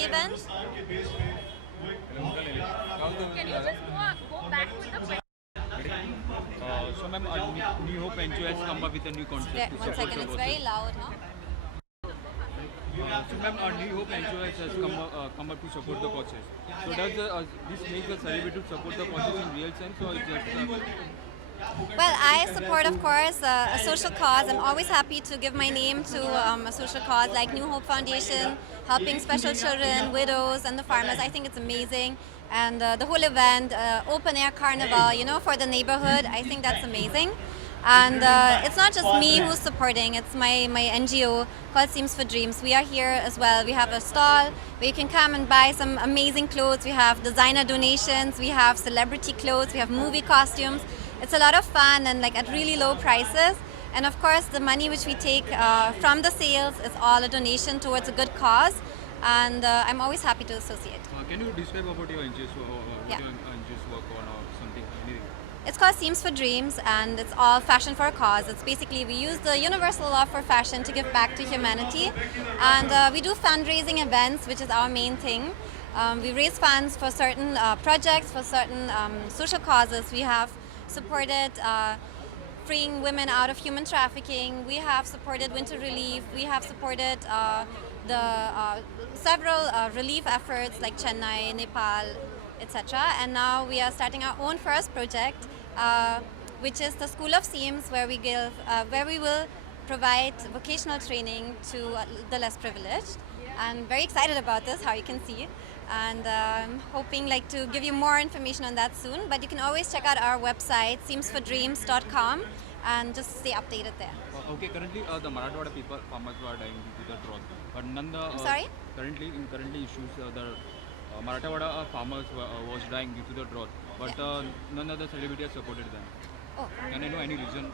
the event? Can you just go back with the question? So ma'am, New Hope NGO has come up with a new concept to One support second, the it's causes. very loud, huh? So ma'am, New Hope NGO has come up to support the causes. So does this make the celebrity to support the causes in real sense, or is just Well, I support, of course, a social cause. I'm always happy to give my name to a social cause like New Hope Foundation, helping special children, widows, and the farmers. I think it's amazing. And the whole event, open air carnival, for the neighborhood, I think that's amazing. And it's not just me who's supporting, it's my NGO called Seams for Dreams. We are here as well. We have a stall where you can come and buy some amazing clothes. We have designer donations, we have celebrity clothes, we have movie costumes. It's a lot of fun and like at really low prices. And of course, the money which we take from the sales is all a donation towards a good cause. And I'm always happy to associate. can you describe about your NGOs, Yeah. your NGOs work on or something, anything? It's called Seams for Dreams, and it's all fashion for a cause. It's basically we use the universal love for fashion to give back to humanity, and we do fundraising events, which is our main thing. We raise funds for certain projects, for certain social causes. We have supported freeing women out of human trafficking. We have supported winter relief. We have supported the several relief efforts like Chennai, Nepal, etc. And now we are starting our own first project, which is the School of Seams, where we will provide vocational training to the less privileged. I'm very excited about this, how you can see, and I'm hoping to give you more information on that soon. But you can always check out our website, seamsfordreams.com, and just stay updated there. Okay, currently the Marathwada people, farmers were dying due to the drought, but none the I'm sorry? currently issues the Marathwada farmers was dying due to the drought, but none of the celebrity has supported them. Oh, Can I know any reason?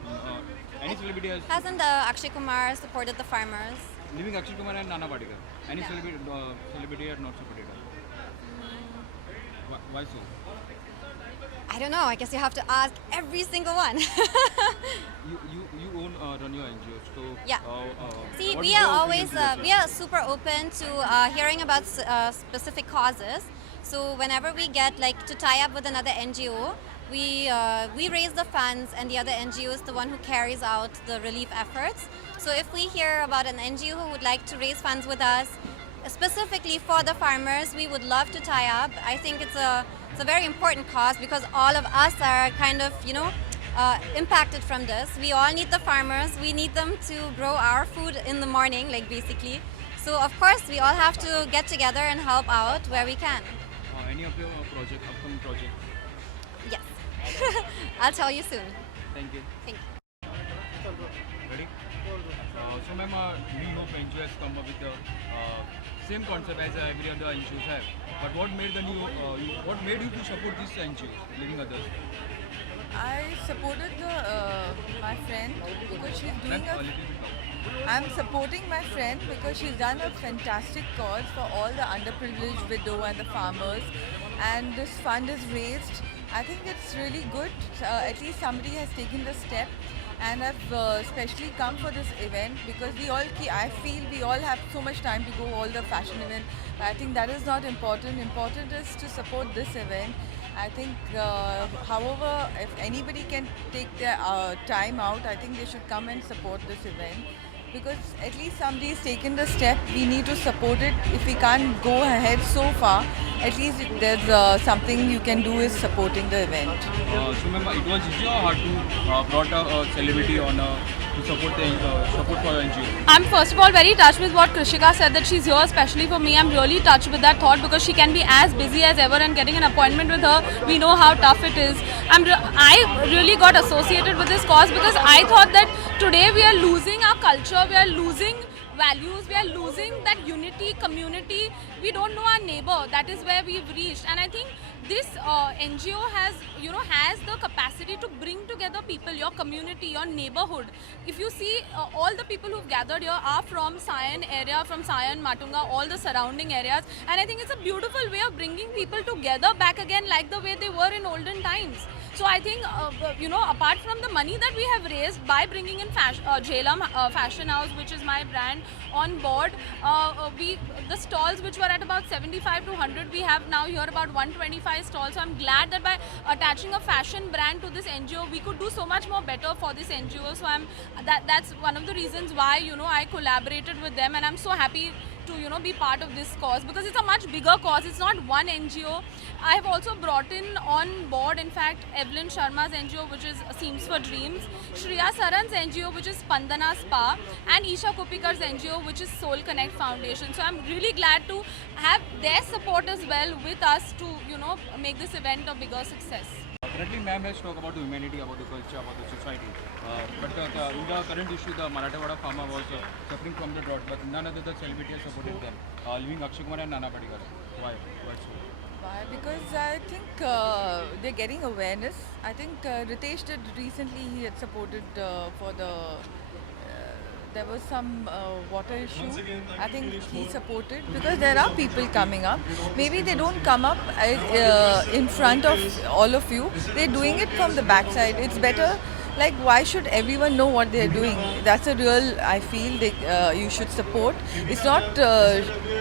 Any celebrity has hasn't Akshay Kumar supported the farmers? leaving Akshay Kumar and Nana Patekar? Any celebrity had not supported them. Why so? I don't know. I guess you have to ask every single one. You own run your NGO, so Yeah. See, what we is are your always opinion towards we are super open to hearing about specific causes. So whenever we get to tie up with another NGO, we raise the funds, and the other NGO is the one who carries out the relief efforts. So if we hear about an NGO who would like to raise funds with us, specifically for the farmers, we would love to tie up. I think it's a very important cause because all of us are kind of impacted from this. We all need the farmers. We need them to grow our food in the morning, basically. So of course, we all have to get together and help out where we can. any of your upcoming projects? Yes, I'll tell you soon. Thank you. Thank you. Ready? So ma'am, New Hope NGO has come up with the same concept as every other NGOs have. But what made what made you to support this NGO, leaving others? I supported my friend because she's Ma'am, doing a little bit louder. I'm supporting my friend because she's done a fantastic cause for all the underprivileged widow and the farmers, and this fund is raised. I think it's really good. At least somebody has taken the step, and I've especially come for this event because I feel we all have so much time to go all the fashion event. I think that is not important. Important is to support this event. I think, however, if anybody can take their time out, I think they should come and support this event. Because at least somebody has taken the step, we need to support it. If we can't go ahead so far, at least if there's something you can do is supporting the event. So ma'am, it was easy or hard to brought a celebrity on to support support for the NGO? I'm first of all very touched with what Krishika said, that she's here especially for me. I'm really touched with that thought because she can be as busy as ever, and getting an appointment with her, we know how tough it is. I really got associated with this cause because I thought that today we are losing our culture, we are losing values, we are losing that unity, community. We don't know our neighbor. That is where we've reached, and I think this NGO has the capacity to bring together people, your community, your neighborhood. If you see, all the people who've gathered here are from Sion area, from Sion, Matunga, all the surrounding areas, and I think it's a beautiful way of bringing people together back again like the way they were in olden times. So I think, apart from the money that we have raised by bringing in Jailam Fashion House, which is my brand, on board, the stalls which were at about 75 to 100, we have now here about 125 stalls. So I'm glad that by attaching a fashion brand to this NGO, we could do so much more better for this NGO. So that's one of the reasons why I collaborated with them, and I'm so happy to be part of this cause, because it's a much bigger cause. It's not one NGO. I have also brought in on board, in fact, Evelyn Sharma's NGO, which is Seams for Dreams, Shreya Saran's NGO, which is Spandana Spa, and Isha Kopikar's NGO, which is Soul Connect Foundation. So I'm really glad to have their support as well with us to make this event a bigger success. Currently, ma'am has talked about the humanity, about the culture, about the society. But in the current issue, the Marathwada farmer was suffering from the drought, but none other the celebrity has supported them, leaving Akshay Kumar and Nana Patekar. Why? Why so? Why? Because I think they're getting awareness. I think Ritesh did recently, he had supported for the there was some water issue. I think he supported, because there are people coming up. Maybe they don't come up in front of all of you. They're doing it from the backside. It's better. Like, why should everyone know what they're doing? That's a real, I feel, you should support. It's not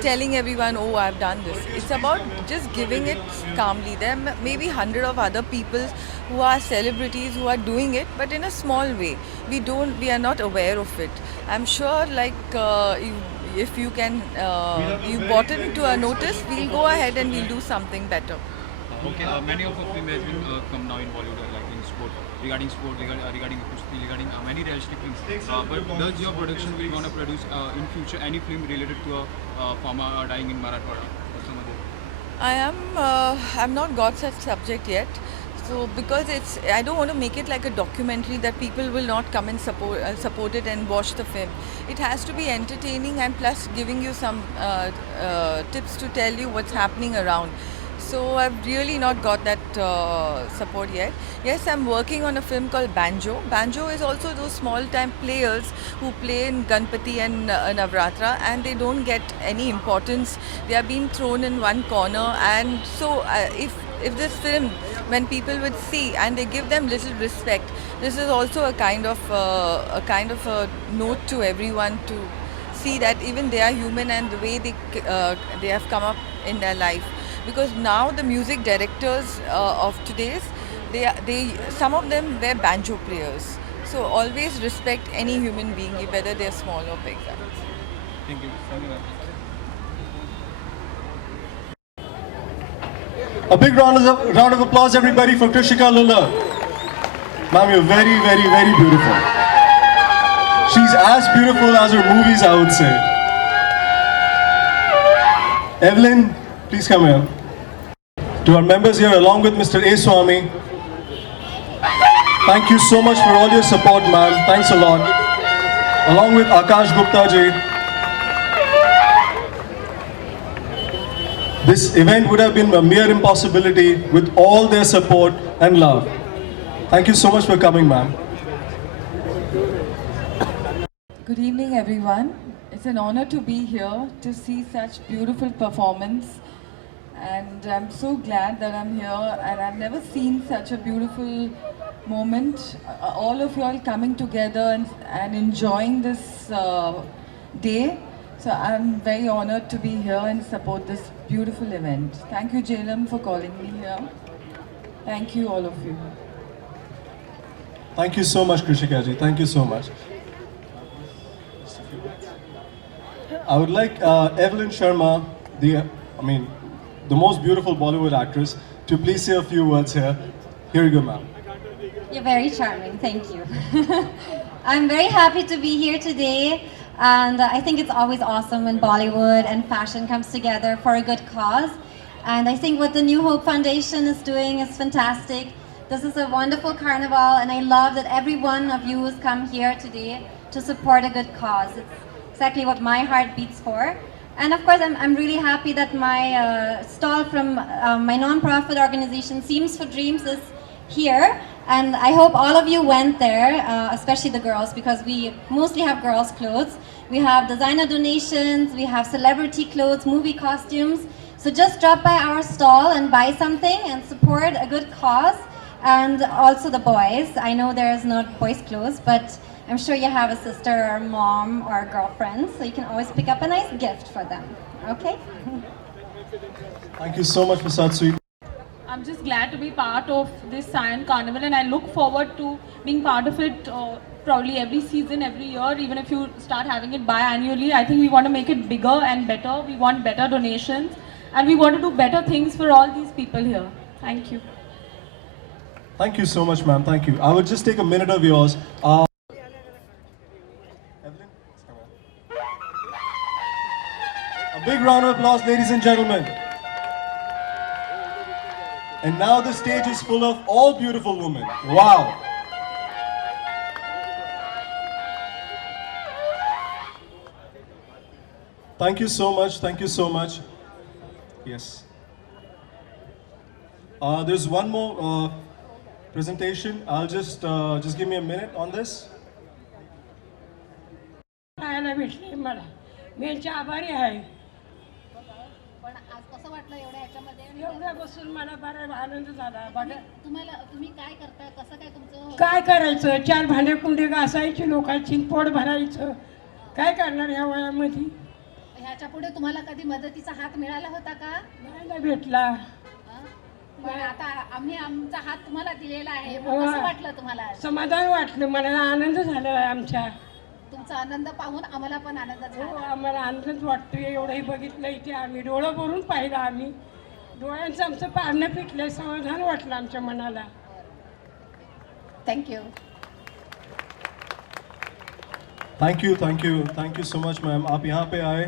telling everyone, oh, I've done this. It's about just giving it calmly. There are maybe 100 of other people who are celebrities who are doing it, but in a small way. We are not aware of it. I'm sure, like, if you can, you brought it to a notice, we'll go ahead and we'll do something better. Okay, many of our film has been come now in Bollywood, like in sport, regarding kushti, regarding many realistic films. But does your production will gonna produce in future any film related to a farmer dying in Marathwada or some other? I've not got such subject yet. So because I don't want to make it like a documentary that people will not come and support it and watch the film. It has to be entertaining and plus giving you some tips to tell you what's happening around. So I've really not got that support yet. Yes, I'm working on a film called Banjo. Banjo is also those small-time players who play in Ganpati and Navratra, and they don't get any importance. They are being thrown in one corner, and so if this film, when people would see and they give them little respect, this is also a kind of a note to everyone to see that even they are human and the way they have come up in their life. Because now the music directors of today's, some of them were banjo players. So always respect any human being, whether they're small or big. Thank you. Thank you, ma'am. A big round of applause, everybody, for Krishika Lulla. Ma'am, you're very, very, very beautiful. She's as beautiful as her movies, I would say. Evelyn, please come here. To our members here, along with Mr. A. Swami, thank you so much for all your support, ma'am. Thanks a lot. Along with Akash Gupta ji, this event would have been a mere impossibility with all their support and love. Thank you so much for coming, ma'am. Good evening, everyone. It's an honor to be here to see such beautiful performance. And I'm so glad that I'm here, and I've never seen such a beautiful moment. All of you all coming together and enjoying this day. So I'm very honored to be here and support this beautiful event. Thank you, Jailam, for calling me here. Thank you, all of you. Thank you so much, Krishika ji. Thank you so much. I would like Evelyn Sharma, the most beautiful Bollywood actress, to please say a few words here. Here you go, ma'am. You're very charming, thank you. I'm very happy to be here today, and I think it's always awesome when Bollywood and fashion comes together for a good cause. And I think what the New Hope Foundation is doing is fantastic. This is a wonderful carnival, and I love that every one of you has come here today to support a good cause. It's exactly what my heart beats for. And of course, I'm really happy that my stall from my non-profit organization, Seams for Dreams, is here. And I hope all of you went there, especially the girls, because we mostly have girls' clothes. We have designer donations, we have celebrity clothes, movie costumes. So just drop by our stall and buy something and support a good cause. and also the boys. I know there is not boys' clothes, but I'm sure you have a sister or mom or a girlfriend, so you can always pick up a nice gift for them. Okay? Thank you so much for such sweet. I'm just glad to be part of this Scion Carnival, and I look forward to being part of it probably every season, every year. Even if you start having it biannually, I think we want to make it bigger and better. We want better donations, and we want to do better things for all these people here. Thank you. Thank you so much, ma'am. Thank you. I will just take a minute of yours. Evelyn? A big round of applause, ladies and gentlemen. And now the stage is full of all beautiful women. Wow. Thank you so much. Thank you so much. Yes. There's one more presentation. I'll just give me a minute on this. खायला भेटले मला मी यांचे आभारी आहे पण आज कसं वाटलं एवढ्या ह्याच्यामध्ये एवढ्या बसून मला बरा आनंद झाला बघा तुम्ही काय करताय कसं काय तुमचं काय करायचं 4 भांडेकुंडे घासायची लोकांची पोट भरायचं काय करणार ह्या वयामध्ये ह्याच्या पुढे तुम्हाला कधी मदतीचा हात मिळाला होता का नाही ना भेटला पण आता आम्ही आमचा हात तुम्हाला दिलेला आहे मग कसं वाटलं तुम्हाला समाधान वाटलं मला आनंद झाला आमच्या तुमचा आनंद पाहून आम्हाला पण आनंद हो झाला आम्हाला आनंद वाटतोय एवढंही बघितलं इथे आम्ही डोळं भरून पाहिलं आम्ही डोळ्यांचं आमचं पारणं पिटलंय समाधान वाटलं आमच्या मनाला thank you Thank you so much, ma'am. आप यहाँ पे आए.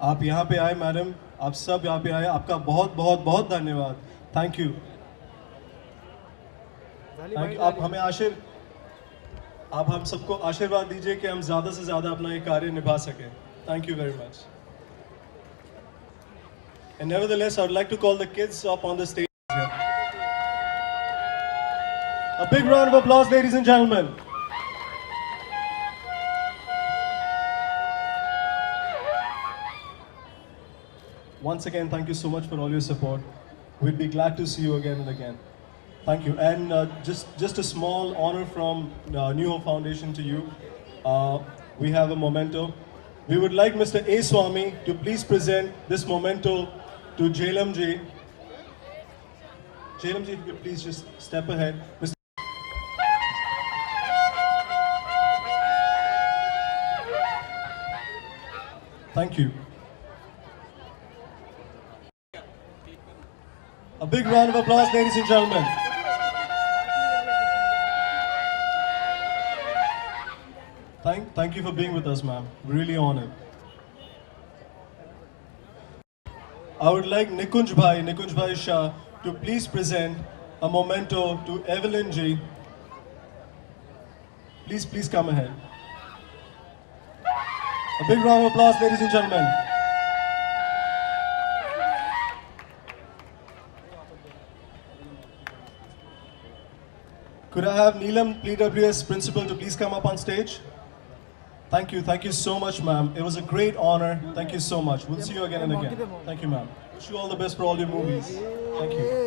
आप यहाँ पे आए, मैडम. आप सब यहाँ पे आए. आपका बहुत बहुत बहुत धन्यवाद. Thank you. आप हमें आप हम सबको आशीर्वाद दीजिए कि हम ज़्यादा से ज़्यादा अपना ये कार्य निभा सकें. Thank you very much. And nevertheless, I would like to call the kids up on the stage here. A big round of applause, ladies and gentlemen. Once again, thank you so much for all your support. We'd be glad to see you again and again. Thank you. And just a small honor from New Hope Foundation to you. We have a memento. We would like Mr. A. Swami to please present this memento to Jailamji. Jailamji, if you could please just step ahead. Mr. Thank you. A big round of applause, ladies and gentlemen. Thank you for being with us, ma'am. Really honored. I would like Nikunj Bhai Shah to please present a memento to Evelyn Ji. Please come ahead. A big round of applause, ladies and gentlemen. Could I have Neelam, PWS Principal, to please come up on stage? Thank you so much, ma'am. It was a great honor. Thank you so much. We'll see you again and again. Thank you, ma'am. Wish you all the best for all your movies. Thank you.